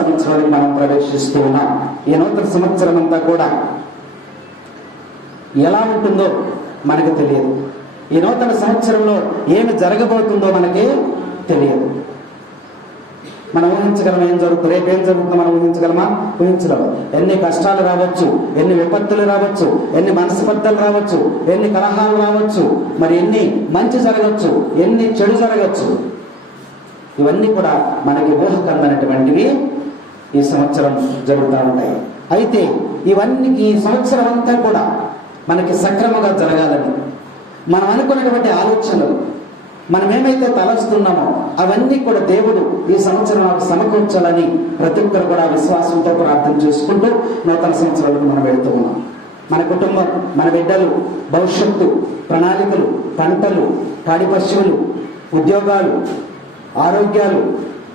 సంవత్సరానికి మనం ప్రవేశిస్తూ ఉన్నాం. ఈ నూతన సంవత్సరం అంతా కూడా ఎలా ఉంటుందో మనకు తెలియదు. ఈ నూతన సంవత్సరంలో ఏమి జరగబోతుందో మనకి తెలియదు. మనం ఊహించగలం ఏం జరుగుతుంది? రేపు ఏం జరుగుతుందో మనం ఊహించగలమా? ఊహించలేము. ఎన్ని కష్టాలు రావచ్చు ఎన్ని విపత్తులు రావచ్చు ఎన్ని మనస్పర్ధలు రావచ్చు ఎన్ని కలహాలు రావచ్చు మరి ఎన్ని మంచి జరగచ్చు ఎన్ని చెడు జరగచ్చు ఇవన్నీ కూడా మనకి ఊహకందనటువంటివి ఈ సంవత్సరం జరుగుతూ ఉంటాయి. అయితే ఇవన్నీ ఈ సంవత్సరం అంతా కూడా మనకి సక్రమంగా జరగాలని మనం అనుకున్నటువంటి ఆలోచనలు మనం ఏమైతే తలస్తున్నామో అవన్నీ కూడా దేవుడు ఈ సంవత్సరం నాకు సమకూర్చాలని ప్రతి ఒక్కరు కూడా విశ్వాసంతో ప్రార్థన చేసుకుంటూ నూతన సంవత్సరాలకు మనం వెళ్తూ ఉన్నాం. మన కుటుంబం మన బిడ్డలు భవిష్యత్తు ప్రణాళికలు పంటలు పాడి పశువులు ఉద్యోగాలు ఆరోగ్యాలు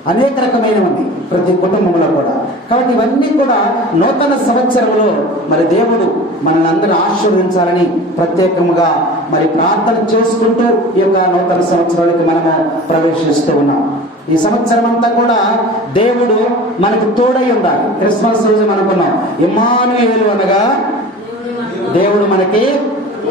అనేక రకమైనవి. ప్రతి కుటుంబంలో కూడా. కాబట్టి ఇవన్నీ కూడా నూతన సంవత్సరంలో మరి దేవుడు మనల్ని అందరూ ఆశీర్వదించాలని ప్రత్యేకంగా మరి ప్రార్థన చేసుకుంటూ ఈ యొక్క నూతన సంవత్సరానికి మనము ప్రవేశిస్తూ ఉన్నాం. ఈ సంవత్సరం అంతా కూడా దేవుడు మనకు తోడై ఉండాలి. క్రిస్మస్ రోజు అనుకున్నాం ఇమానుయేలు అనగా దేవుడు మనకి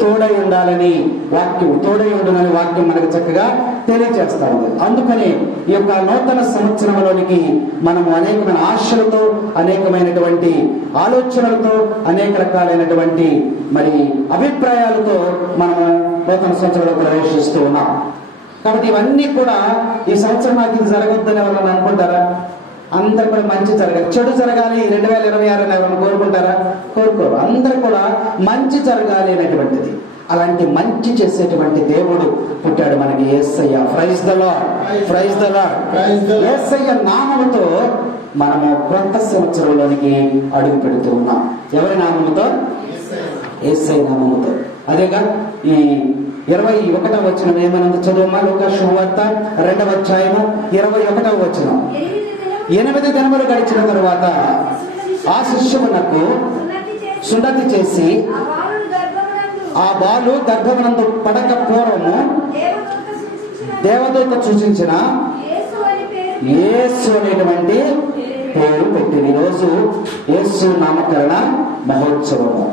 తోడై ఉండాలని వాక్యం తోడై ఉండాలని వాక్యం మనకు చక్కగా తెలియజేస్తా ఉంది అందుకని ఈ యొక్క నూతన సంవత్సరంలోనికి మనము అనేకమైన ఆశలతో అనేకమైనటువంటి ఆలోచనలతో అనేక రకాలైనటువంటి మరి అభిప్రాయాలతో మనము నూతన సంవత్సరంలో ప్రవేశిస్తూ ఉన్నాం. కాబట్టి ఇవన్నీ కూడా ఈ సంవత్సరం నాకు ఇది జరగొద్దని ఎవరైనా అనుకుంటారా? అందరు కూడా మంచి జరగాలి. చెడు జరగాలి రెండు వేల ఇరవై ఆరు ఎవరైనా కోరుకుంటారా? కోరుకోరు. అందరు కూడా మంచి జరగాలి అనేటువంటిది. అలాంటి మంచి చేసేటువంటి దేవుడు పుట్టాడు మనకి Yesayya. Praise the Lord praise the Lord. Yesayya నామముతో మనము కొత్త సంవత్సరంలోనికి అడుగు పెడుతూ ఉన్నాం. ఎవరి నామముతో? ఏసై నామముతో. అదేగా ఈ ఇరవై ఒకటవ వచ్చిన ఏమనందు చదువుమా? లోక శుభవార్త రెండవ అధ్యాయము ఇరవై ఒకటవ వచ్చిన ఎనిమిది దినములు గడిచిన తరువాత ఆ శిష్యునకు సున్నతి చేసి ఆ బాలు గర్భమునందు పడక పూర్వము దేవదూత సూచించిన యేసు అనేటువంటి పేరు పెట్టింది. ఈరోజు యేసు నామకరణ మహోత్సవము.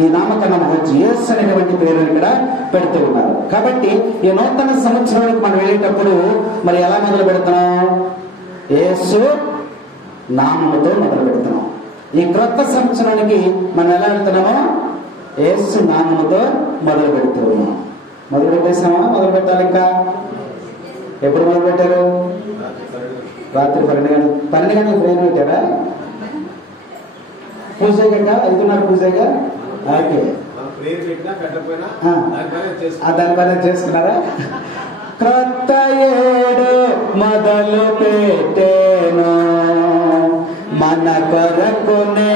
ఈ నామకరణ మహోత్సవం యేసు అనేటువంటి పేరు ఇక్కడ పెడుతూ ఉన్నారు. కాబట్టి ఈ నూతన సంవత్సరానికి మనం వెళ్ళేటప్పుడు మరి ఎలా మొదలు పెడుతున్నాం? యేసు నామముతో మొదలు పెడుతున్నాం. ఈ క్రొత్త సంవత్సరానికి మనం ఎలా వెళ్తున్నామో ఏసు నామముతో మొదలు పెడుతూ ఉన్నాం మొదలు పెట్టేసామా మొదలు పెట్టాలి ఇంకా ఎప్పుడు మొదలు పెట్టారు రాత్రి పన్నెండు గంటలు పన్నెండు గంటలకు ట్రైన్ పెట్టారా? పూజ గంట ఐదున్నర పూజగా? ఓకే. దానిపైన చేసుకున్నారా? క్రొత్త ఏడు మొదలు పెట్టేను మన కొరకునే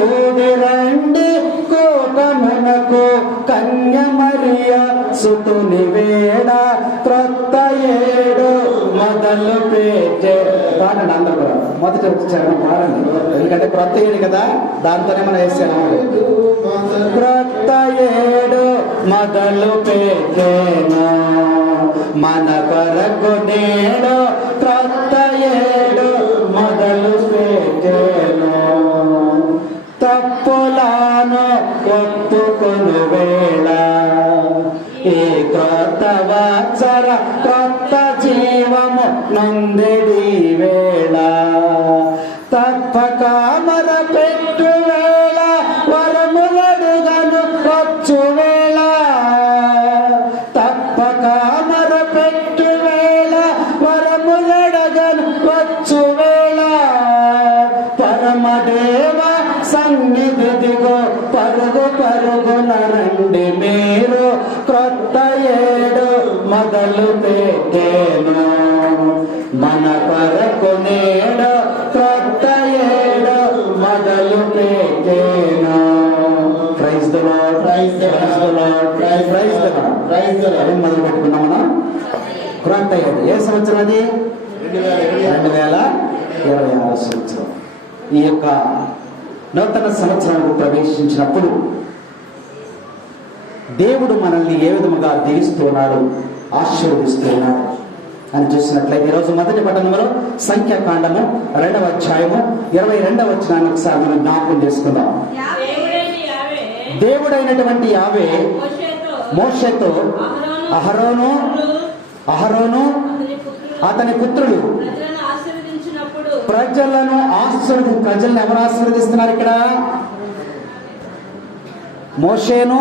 కూడి రండి కూటమునకు కన్య మరియ సుతుని వేడ క్రొత్త ఏడు మొదలు పెట్టే. పాడండి అందరూ కూడా మొదటి వచ్చారు పాడండి. ఎందుకంటే క్రొత్త ఏడు కదా దాంతోనే మనం వేసాము క్రొత్త ఏడు మొదలు పెట్టేనా. మన కొరకు నేడు ఒప్పుకొను వేళ ఈ క్రొత్త వాచర క్రొత్త జీవము నొందిడి వేళ. తప్పక మర పెట్టు క్రొత్త ఏడు మొదలు పెట్టేను. మన కొరకు నేడు క్రొత్త ఏడు మొదలు పెట్టేను. ప్రైజ్ ప్రైజ్ క్రొత్త ఏడు. ఏ సంవత్సరం అది? రెండు వేల ఇరవై ఆరు సంవత్సరం. ఈ యొక్క నూతన సంవత్సరానికి ప్రవేశించినప్పుడు దేవుడు మనల్ని ఏ విధముగా దీవిస్తున్నాడు ఆశీర్వదిస్తున్నాడు అని చూసినట్లయితే ఈరోజు మొదటి పట్టణంలో సంఖ్యాకాండము రెండవ అధ్యాయము ఇరవై రెండవ వచ్చినాన్ని ఒకసారి మనం జ్ఞాపకం చేసుకుందాం. దేవుడైనటువంటి యావే మోషతో అహరోను అహరోను అతని పుత్రుడు ప్రజలను ఆశీర్వదించినప్పుడు ప్రజలను ఆశీర్వది ప్రజలను ఎవరు ఆశీర్వదిస్తున్నారు ఇక్కడ? మోషేను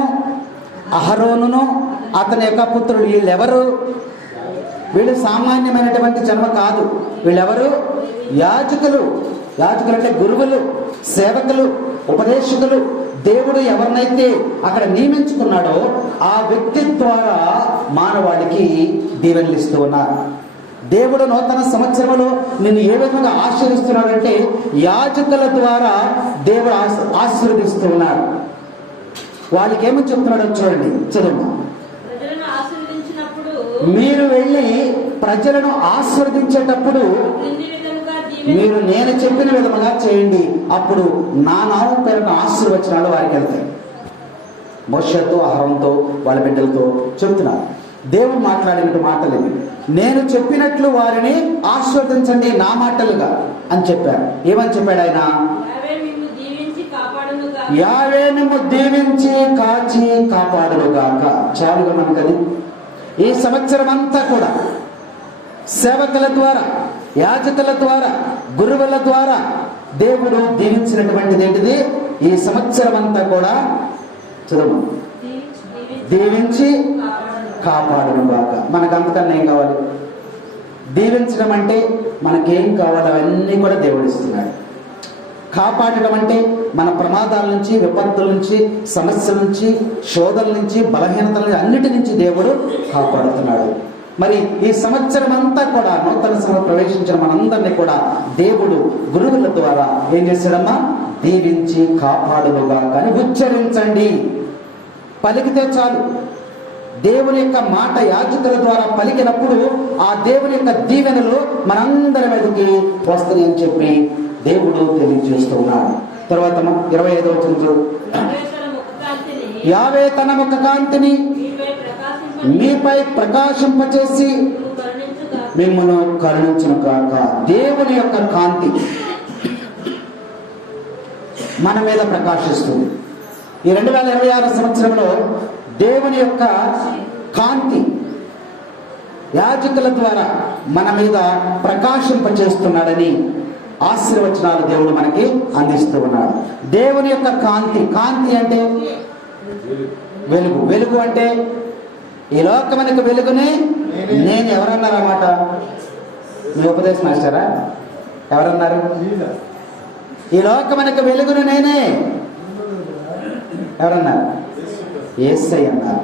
అహరోనును అతని యొక్క పుత్రుడు వీళ్ళెవరు? వీళ్ళు సామాన్యమైనటువంటి జన్మ కాదు. వీళ్ళెవరు? యాజకులు. యాజకులు అంటే గురువులు సేవకులు ఉపదేశకులు. దేవుడు ఎవరినైతే అక్కడ నియమించుకున్నాడో ఆ వ్యక్తి ద్వారా మానవాళికి దీవెనలు ఇస్తూ ఉన్నారు. దేవుడు నూతన సంవత్సరంలో నిన్ను ఏ విధంగా ఆశీర్విస్తున్నాడంటే యాజకుల ద్వారా దేవుడు ఆశీర్వదిస్తూ ఉన్నాడు. వాళ్ళకి ఏమని చెప్తున్నాడో చూడండి చదువు మీరు వెళ్ళి ప్రజలను దీవెన మీరు నేను చెప్పిన విధముగా చేయండి. అప్పుడు నా నామం పేరున ఆశీర్వచనాలు వారికి వెళ్తాయి. మోషతో ఆహారంతో వాళ్ళ బిడ్డలతో చెప్తున్నారు దేవుడు మాట్లాడిన మాటలు నేను చెప్పినట్లు వారిని ఆశీర్వదించండి నా మాటలుగా అని చెప్పారు. ఏమని చెప్పాడు ఆయన? యావేనుము దీవించి కాచి కాపాడుగాక చాలుగా మనకది ఈ సంవత్సరం అంతా కూడా సేవకుల ద్వారా యాజకుల ద్వారా గురువుల ద్వారా దేవుడు దీవించినటువంటిది ఏంటిది? ఈ సంవత్సరం అంతా కూడా చదువు దీవించి కాపాడడం బాక గాక మనకు అంతకన్నా ఏం కావాలి? దీవించడం అంటే మనకేం కావాలి? అవన్నీ కూడా దేవుడు ఇస్తున్నాడు. కాపాడడం అంటే మన ప్రమాదాల నుంచి విపత్తుల నుంచి సమస్యల నుంచి శోధల నుంచి బలహీనతల నుంచి అన్నిటి నుంచి దేవుడు కాపాడుతున్నాడు. మరి ఈ సంవత్సరం అంతా కూడా నూతన సంవత్సరం ప్రవేశించిన మనందరినీ కూడా దేవుడు గురువుల ద్వారా ఏం చేశాడమ్మా? దీవించి కాపాడుగా కానీ ఉచ్చరించండి. పలికితే చాలు. దేవుని యొక్క మాట యాజకుల ద్వారా పలికినప్పుడు ఆ దేవుని యొక్క దీవెనలు మనందరి మీదకి వస్తాయి అని చెప్పి దేవుడు తెలియజేస్తున్నాడు. తర్వాత ఇరవై ఐదవ చంద్రుడు యావే తన ఒక కాంతిని మీపై ప్రకాశింప ప్రకాశింపచేసి మిమ్మల్ని కరుణించిన కాక దేవుని యొక్క కాంతి మన మీద ప్రకాశిస్తుంది. ఈ రెండు వేల ఇరవై ఆరు సంవత్సరంలో దేవుని యొక్క కాంతి యాజకుల ద్వారా మన మీద ప్రకాశింపచేస్తున్నాడని ఆశీర్వచనాలు దేవుడు మనకి అందిస్తూ ఉన్నాడు. దేవుని యొక్క కాంతి కాంతి అంటే వెలుగు. వెలుగు అంటే ఈ లోకమునకు వెలుగుని నేను ఎవరన్నారన్నమాట? మీ ఉపదేశం మాస్టారా ఎవరన్నారు? ఈ లోకమునకు వెలుగును నేనే. ఎవరన్నారు? ఏసై అన్నారు.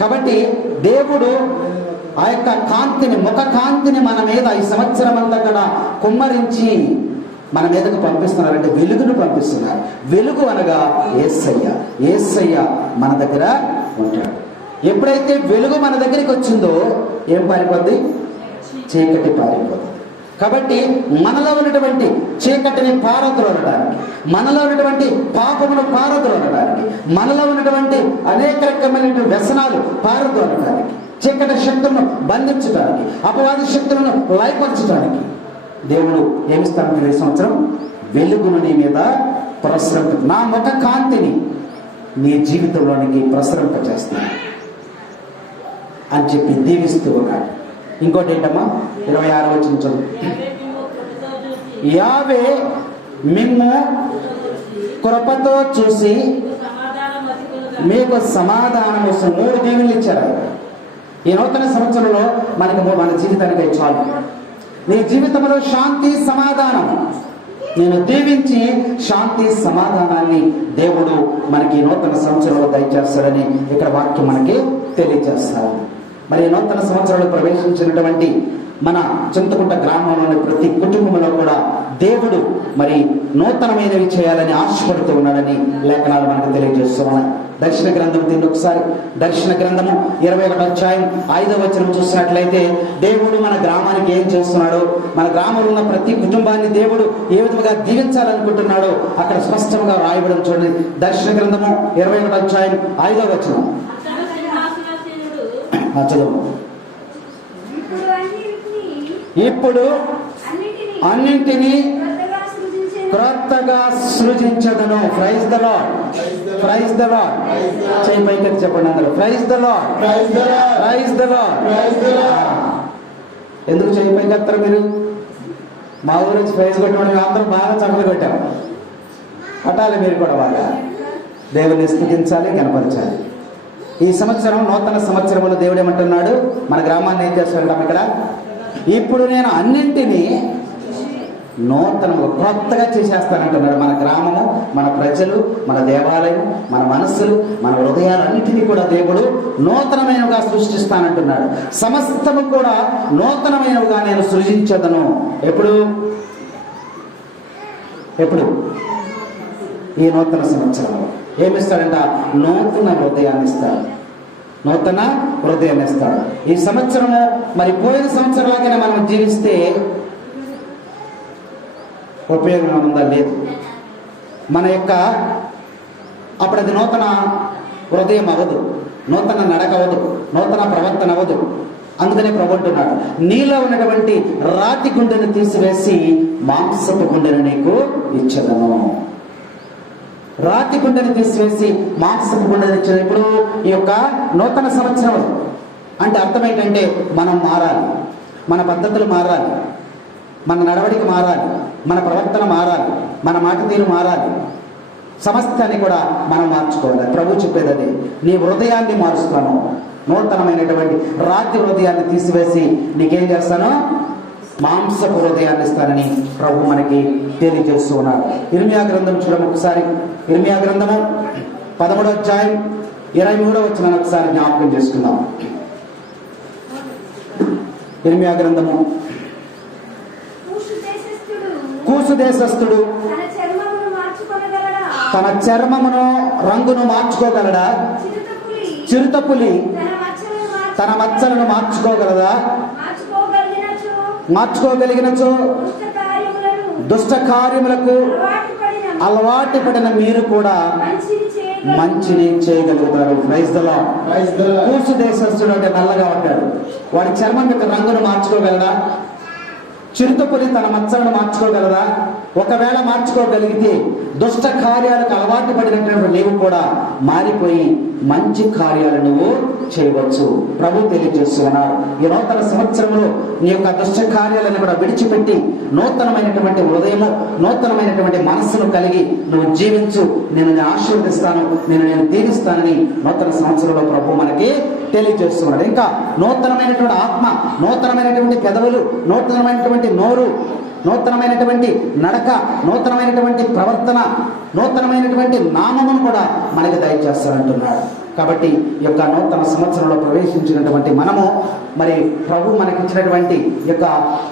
కాబట్టి దేవుడు ఆ యొక్క కాంతిని ముఖ కాంతిని మన మీద ఈ సంవత్సరం అంతా కూడా కుమ్మరించి మన మీదకు పంపిస్తున్నారంటే వెలుగును పంపిస్తున్నారు. వెలుగు అనగా ఏసయ్య. ఏసయ్య మన దగ్గర ఉంటాడు. ఎప్పుడైతే వెలుగు మన దగ్గరికి వచ్చిందో ఏం పారిపోద్ది? చీకటి పారిపోతుంది కాబట్టి మనలో ఉన్నటువంటి చీకటిని పారద్రోలడానికి మనలో ఉన్నటువంటి పాపమును పారద్రోలడానికి మనలో ఉన్నటువంటి అనేక రకమైన వ్యసనాలు పారద్రోలడానికి చీకటి శక్తులను బంధించడానికి అపవాద శక్తులను లయపరచడానికి దేవుడు ఏమిస్తాను మీరు ఈ సంవత్సరం. వెలుగును నీ మీద ప్రసరింప నా ముఖ కాంతిని నీ జీవితంలోనికి ప్రసరింపజేస్తాను అని చెప్పి దీవిస్తూ ఉన్నాడు. ఇంకోటి ఏంటమ్మా? ఇరవై ఆరు వచ్చిన యావే మిమ్ము కృపతో చూసి మీకు సమాధానం అతుకునుగా కోసం మూడు దేవుళ్ళు ఇచ్చారు. ఈ నూతన సంవత్సరంలో మనకి మన జీవితానికి చాలు. నీ జీవితంలో శాంతి సమాధానం. నేను దీవించి శాంతి సమాధానాన్ని దేవుడు మనకి నూతన సంవత్సరంలో దయచేస్తాడని ఇక్కడ వాక్యం మనకి తెలియజేస్తారు మరి నూతన సంవత్సరంలో ప్రవేశించినటువంటి మన చింతకుంట గ్రామంలోని ప్రతి కుటుంబంలో కూడా దేవుడు మరి నూతనమైనవి చేయాలని ఆశపడుతూ ఉన్నాడని లేఖనాలు మనకు తెలియజేస్తున్నాయి. దర్శన గ్రంథం దీన్ని ఒకసారి దర్శన గ్రంథము ఇరవై ఒకటి అధ్యాయం ఐదవ వచనం చూసినట్లయితే దేవుడు మన గ్రామానికి ఏం చేస్తున్నాడో? మన గ్రామంలో ఉన్న ప్రతి కుటుంబాన్ని దేవుడు ఏ విధంగా దీవించాలనుకుంటున్నాడో అక్కడ స్పష్టంగా రాయబడం చూడండి. దర్శన గ్రంథము ఇరవై ఒకటి అధ్యాయం ఐదవ వచనం. చదువు. ఇప్పుడు అన్నిటినీ అన్నింటినీ కొత్తగా సృజించే క్రొత్తగా సృజించదను. Praise the Lord praise the Lord చేయి పైకి చెప్పండి అందరూ. Praise the Lord. Praise the Lord. ఎందుకు చేయి పైకి ఎత్తారు మీరు? మా ఊరు వచ్చి ప్రైజ్ కొట్టడం అందరూ బాగా చక్కలు కొట్టారు. కొట్టాలి మీరు కూడా బాగా. దేవుని స్థుతించాలి కనపరచాలి ఈ సంవత్సరం నూతన సంవత్సరంలో దేవుడు ఏమంటున్నాడు? మన గ్రామాన్ని ఏం చేస్తాడు ఇక్కడ? ఇప్పుడు నేను అన్నింటినీ నూతనంగా కొత్తగా చేసేస్తానంటున్నాడు మన గ్రామము మన ప్రజలు మన దేవాలయం మన మనస్సులు మన హృదయాలన్నింటినీ కూడా దేవుడు నూతనమైనవిగా సృష్టిస్తానంటున్నాడు. సమస్తము కూడా నూతనమైనవిగా నేను సృజించదను. ఎప్పుడు? ఎప్పుడు? ఈ నూతన సంవత్సరంలో. ఏమిస్తాడంట? నూతన హృదయాన్ని ఇస్తాడు. నూతన హృదయం ఇస్తాడు ఈ సంవత్సరము మరి పోయిన సంవత్సరంలాగానే మనం జీవిస్తే ఉపయోగం ఉందా లేదు. మన యొక్క అప్పుడు అది నూతన హృదయం అవ్వదు. నూతన నడక అవ్వదు. నూతన ప్రవర్తన అవ్వదు. అందుకనే ప్రభుంటున్నాడు నీలో ఉన్నటువంటి రాతి గుండెను తీసివేసి మాంసపు గుండెను నీకు ఇచ్చదను. రాతి గుండెని తీసివేసి మాంసపు గుండెని ఇచ్చినప్పుడు ఈ యొక్క నూతన సంవత్సరం అంటే అర్థం ఏంటంటే మనం మారాలి. మన పద్ధతులు మారాలి. మన నడవడిక మారాలి. మన ప్రవర్తన మారాలి. మన మాట తీరు మారాలి. సమస్తాన్ని కూడా మనం మార్చుకోవాలి. ప్రభు చెప్పేది అది. నీ హృదయాన్ని మారుస్తాను. నూతనమైనటువంటి రాతి హృదయాన్ని తీసివేసి నీకేం చేస్తాను? మాంసపు హృదయాన్ని ఇస్తానని ప్రభు మనకి తెలియజేస్తూ ఉన్నాడు ఇర్మియా గ్రంథం చూడము ఒకసారి. ఇర్మియా గ్రంథము పదమూడో అధ్యాయం ఇరవై మూడో వచ్చిన ఒకసారి జ్ఞాపకం చేసుకుందాం. ఇర్మియా గ్రంథము కూసు దేశస్థుడు తన చర్మమును రంగును మార్చుకోగలడా? చిరుతపులి. తన మచ్చలను మార్చుకోగలదా? మార్చుకోగలిగినచో దుష్ట కార్యములకు అలవాటు పడిన మీరు కూడా మంచిని చేయగలుగుతారు praise the Lord. Praise the Lord. కూసు దేశస్తుడు అంటే నల్లగా ఉంటాడు వాడి చర్మం యొక్క రంగును మార్చుకోగలరా చిరుతపులి తన మచ్చలను మార్చుకోగలదా? ఒకవేళ మార్చుకోగలిగితే దుష్ట కార్యాలకు అలవాటు పడినటువంటి నీవు కూడా మారిపోయి మంచి కార్యాలు నువ్వు చేయవచ్చు. ప్రభు తెలియజేస్తున్నాడు. ఈ నూతన సంవత్సరంలో నీ యొక్క దుష్ట కార్యాలను కూడా విడిచిపెట్టి నూతనమైనటువంటి హృదయము నూతనమైనటువంటి మనస్సును కలిగి నువ్వు జీవించు. నేను ఆశీర్వదిస్తాను నేను నేను దీవిస్తానని నూతన సంవత్సరంలో ప్రభు మనకి తెలియజేస్తున్నాడు. ఇంకా నూతనమైనటువంటి ఆత్మ నూతనమైనటువంటి పెదవులు నూతనమైనటువంటి నోరు నూతనమైనటువంటి నడక నూతనమైనటువంటి ప్రవర్తన నూతనమైనటువంటి నామమును కూడా మనకి దయచేస్తానంటున్నాడు కాబట్టి ఈ యొక్క నూతన సంవత్సరంలో ప్రవేశించినటువంటి మనము మరి ప్రభు మనకిచ్చినటువంటి యొక్క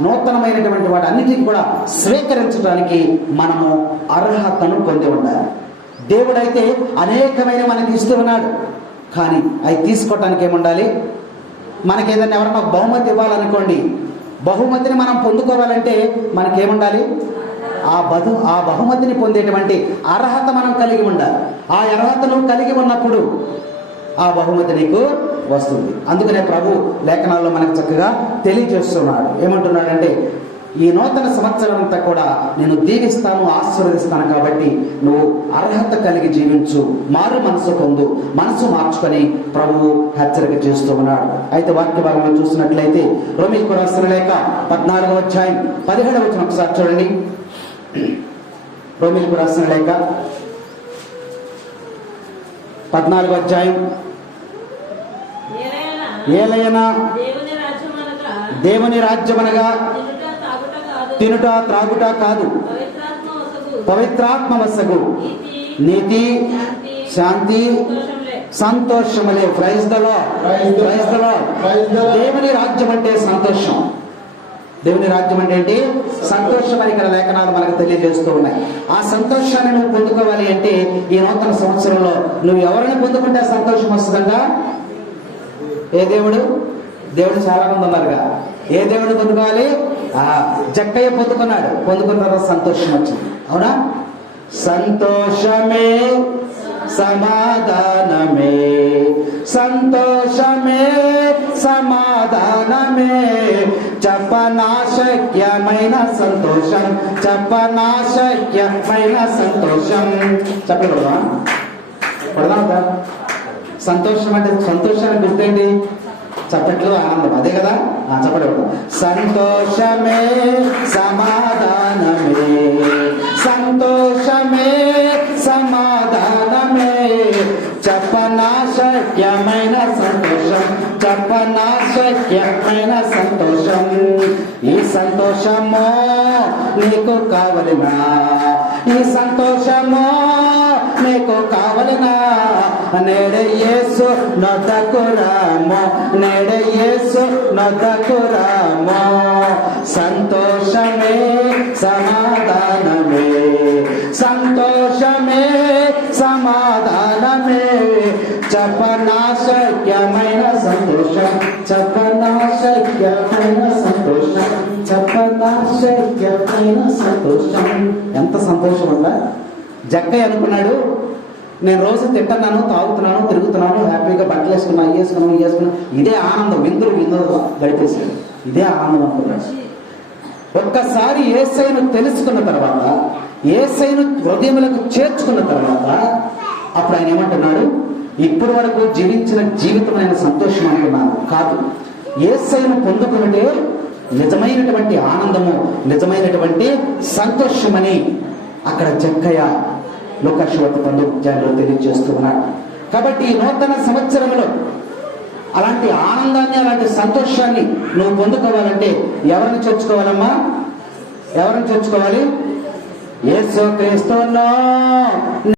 నూతనమైనటువంటి వాటి అన్నిటిని కూడా స్వీకరించడానికి మనము అర్హతను పొంది ఉండాలి. దేవుడైతే అనేకమైన మనకి ఇస్తూ ఉన్నాడు. కానీ అవి తీసుకోవటానికి ఏముండాలి మనకి ఏదైనా ఎవరైనా బహుమతి ఇవ్వాలనుకోండి బహుమతిని మనం పొందుకోవాలంటే మనకేముండాలి? ఆ బహు ఆ బహుమతిని పొందేటువంటి అర్హత మనం కలిగి ఉండాలి. ఆ అర్హతను కలిగి ఉన్నప్పుడు ఆ బహుమతి నీకు వస్తుంది. అందుకనే ప్రభు లేఖనాల్లో మనకు చక్కగా తెలియజేస్తున్నాడు. ఏమంటున్నాడంటే ఈ నూతన సంవత్సరం అంతా కూడా నేను దీవిస్తాను ఆశీర్వదిస్తాను కాబట్టి నువ్వు అర్హత కలిగి జీవించు మారు మనసు పొందు మనసు మార్చుకొని ప్రభువు హెచ్చరిక చేస్తూ ఉన్నాడు. అయితే వాక్య భాగంలో చూసినట్లయితే రోమిల్కు రాసిన లేక పద్నాలుగవ అధ్యాయం పదిహేడవ వచనం ఒకసారి చూడండి. రోమిల్కు రాసిన లేక పద్నాలుగో అధ్యాయం ఏలైనా ఏలైనా దేవుని రాజ్యం అనగా దేవుని రాజ్యమనగా తినుట త్రాగుట కాదు. పవిత్రాత్మ వసగు పవిత్రాత్మ వసగు నీతి శాంతి సంతోషములే ప్రైజ్ Lord. దేవుని రాజ్యం అంటే సంతోషం. దేవుని రాజ్యం అంటే ఏంటి? సంతోషం అని ఇక్కడ లేఖనాలు మనకు తెలియజేస్తూ ఉన్నాయి. ఆ సంతోషాన్ని నువ్వు పొందుకోవాలి అంటే ఈ నూతన సంవత్సరంలో నువ్వు ఎవరిని పొందుకుంటే సంతోషం వస్తుందంట? ఏ దేవుడు? దేవుడు చాలా మంది ఉన్నారుగా. ఏ దేవుడు పొందుకోవాలి? జక్కయ్య పొందుకున్నాడు. పొందుకున్న తర్వాత సంతోషం వచ్చింది. అవునా? సంతోషమే సమాధానమే. సంతోషమే సమాధానమే. చెప్పనాశక్యమైన సంతోషం. చెప్పనాశక్యమైన సంతోషం. చెప్పకూడదా సంతోషం అంటే సంతోషాన్ని గుర్తేంటి చప్పట్లు ఆనందం అదే కదా? ఆ, చప్పట్లు సంతోషమే సమాధానమే. సంతోషమే సమాధానమే. చెప్పనాశక్యమైన సంతోషం. చెప్పనాశక్యమైన సంతోషం. ఈ సంతోషము నీకు కావలినా. ఈ సంతోషము నీకు కావలనా? నేడయేసు నొద్దకు రాము నేడ నొద్దకు రాము సంతోషమే సమాధానమే సంతోషమే సమాధానమే. చెప్పనాశక్యమైన సంతోషం చెప్పనాశక్యమైన సంతోషం చెప్పనాశక్యమైన సంతోషం. ఎంత సంతోషం జక్కయ్య అనుకున్నాడు నేను రోజు తింటున్నాను తాగుతున్నాను తిరుగుతున్నాను హ్యాపీగా బట్టలు వేసుకున్నాను వేసుకున్నాను వేసుకున్నాను ఇదే ఆనందం విందులు విందులు గడిపేశాడు. ఇదే ఆనందం అనుకున్నాడు. ఒక్కసారి ఏసైను తెలుసుకున్న తర్వాత ఏసైను హృదయములకు చేర్చుకున్న తర్వాత అప్పుడు ఆయన ఏమంటున్నాడు? ఇప్పటి వరకు జీవించిన జీవితం ఆయన సంతోషం అనుకున్నాను. కాదు. ఏసైను పొందుకుంటే నిజమైనటువంటి ఆనందము నిజమైనటువంటి సంతోషమని అక్కడ జక్కయ్య లోకశివతి పండుగలో తెలియజేస్తూ ఉన్నాడు కాబట్టి ఈ నూతన సంవత్సరంలో అలాంటి ఆనందాన్ని అలాంటి సంతోషాన్ని నువ్వు పొందుకోవాలంటే ఎవరిని చర్చుకోవాలమ్మా? ఎవరిని చూసుకోవాలి ఏ సో క్రీస్తును